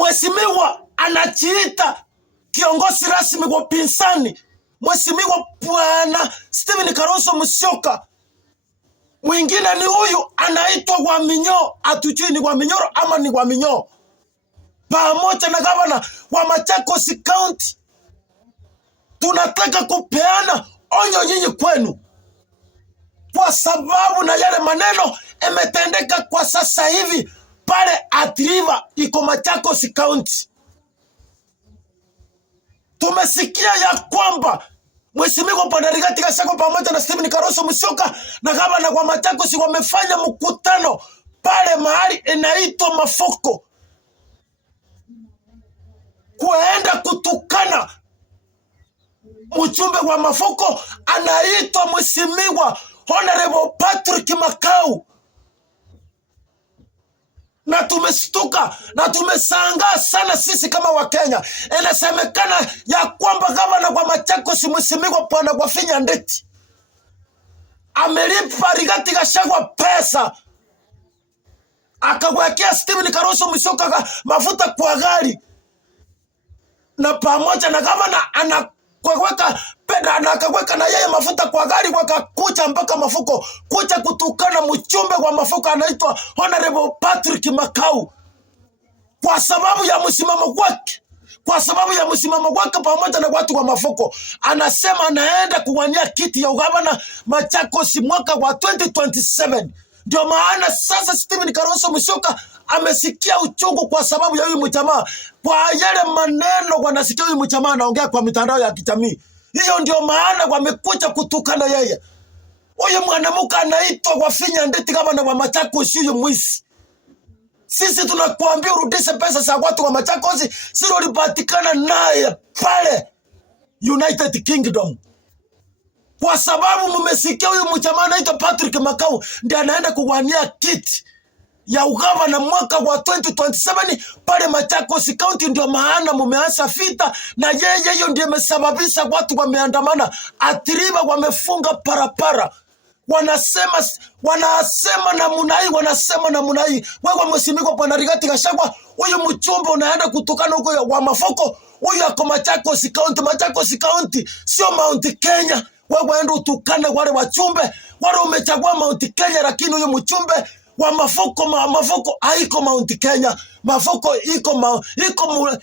Mheshimiwa anajiita kiongozi rasmi wa upinzani, Mheshimiwa Bwana Stephen Kalonzo Musyoka. Mwingine ni huyu anaitwa Waminyo, hatujui ni Waminyoro ama ni Waminyo, pamoja na gavana wa Machakos County. Tunataka kupeana onyo nyinyi kwenu, kwa sababu na yale maneno emetendeka kwa sasa hivi pale Athi River iko Machakos County. Tumesikia ya kwamba Mheshimiwa Bwana Rigathi Gachagua pamoja na Stephen Kalonzo Musyoka na gavana wa Machakos wamefanya mkutano pale mahali inaitwa Mafoko, kuenda kutukana mjumbe wa Mafoko anaitwa Mheshimiwa Honorable Patrick Makau. Na tumestuka na tumesangaa sana sisi kama Wakenya. Inasemekana ya kwamba gavana wa Machakos Mheshimiwa Bwana Wavinya Ndeti amelipa Rigathi Gachagua pesa, akawekea Stephen Kalonzo Musyoka mafuta kwa gari, na pamoja na gavana anaweka peda na akaweka na yeye mafuta kwa gari, wakakuja mpaka Mafoko kuja kutukana mjumbe wa Mafoko anaitwa Honorable Patrick Makau kwa sababu ya msimamo wake. Kwa sababu ya msimamo wake pamoja na watu wa Mafoko, anasema anaenda kuwania kiti ya ugavana Machakos mwaka wa 2027. Ndio maana sasa Stephen Kalonzo Musyoka amesikia uchungu kwa sababu ya huyu mjamaa. Kwa yale maneno wanasikia huyu mjamaa anaongea kwa mitandao ya kijamii. Hiyo ndio maana wamekuja kutukana yeye. Huyu mwanamke anaitwa Wavinya Ndeti gavana wa Machakos, huyu mwizi. Sisi tunakuambia urudishe pesa za watu wa Machakos, sio ulipatikana naye pale United Kingdom. Kwa sababu mmesikia huyu mjamaa anaitwa Patrick Makau ndiye anaenda kuwania kiti ya ugavana mwaka wa 2027 pale Machakos County. Ndio maana mumeanza vita na yeye. Hiyo ndiye imesababisha watu wameandamana Athi River, wamefunga parapara, wanasema na munai. Wewe Mheshimiwa Bwana Rigathi Gachagua, huyu mchumba unaenda kutukana huko wa Mafoko, huyu ako Machakos County. Machakos County sio Mount Kenya. Wewe enda utukane wale wachumbe wale umechagua Mount Kenya, lakini huyu mchumbe wa Mafoko haiko Mount Kenya. Mafoko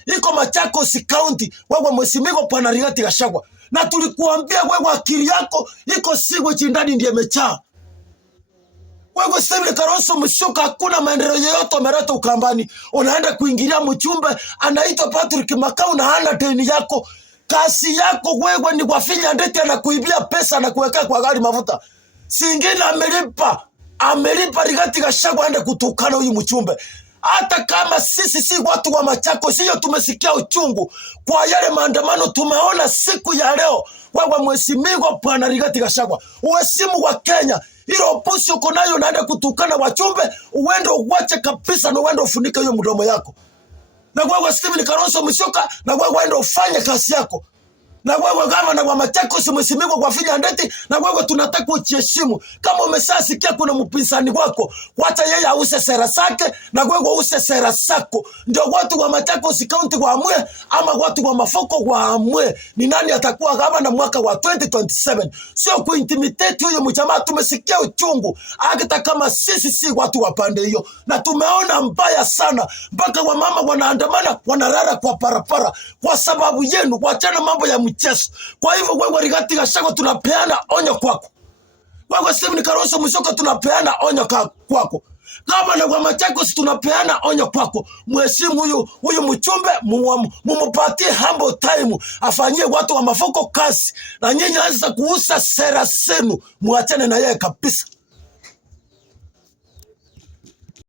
iko Machakos County. Wewe Mheshimiwa Bwana Rigathi Gachagua, na tulikuambia wewe akili yako iko siwe chindani ndiye mechaa. Wewe Stephen Kalonzo Musyoka hakuna maendeleo yoyote umeleta Ukambani. Unaenda kuingilia mchumbe anaitwa Patrick Makau na hana deni yako. Kasi yako wewe ni Wavinya Ndeti anakuibia pesa na kuweka kwa gari mafuta. Singine amelipa Rigathi Gachagua aende kutukana huyu mchumbe. Hata kama sisi si watu wa Machakos, hiyo tumesikia uchungu kwa yale maandamano tumeona siku ya leo. Wewe Mheshimiwa Bwana Rigathi Gachagua, uheshimu wa Kenya. Hilo pusi uko nayo unaenda kutukana wachumbe, uende uwache kabisa na uende ufunike hiyo mdomo yako. Na wewe Stephen Kalonzo Musyoka, na wewe uende ufanye kazi yako. Na wewe gavana wa Machakos Mheshimiwa Wavinya Ndeti, na wewe tunataka uchiheshimu. Kama umeshasikia kuna mpinzani wako, wacha yeye ause sera zake na wewe ause sera zako. Ndio watu wa Machakos County waamue, ama watu wa Mafoko waamue ni nani atakuwa gavana mwaka wa 2027. Sio kuintimidate huyo mjamaa. Tumesikia uchungu hata kama sisi si watu wa pande hiyo, na tumeona mbaya sana mpaka wamama wanaandamana wanalala kwa parapara kwa sababu yenu. Wachana mambo ya mchezo. Kwa hivyo wewe Rigathi Gachagua tunapeana onyo kwako. Wewe Stephen Kalonzo Musyoka tunapeana onyo kwako. Gavana wa Machakos tunapeana onyo kwako. Mheshimu huyu mchumbe, mumupatie humble time afanyie watu wa Mafoko kazi, na nyinyi anza kuuza sera zenu, muachane na yeye kabisa.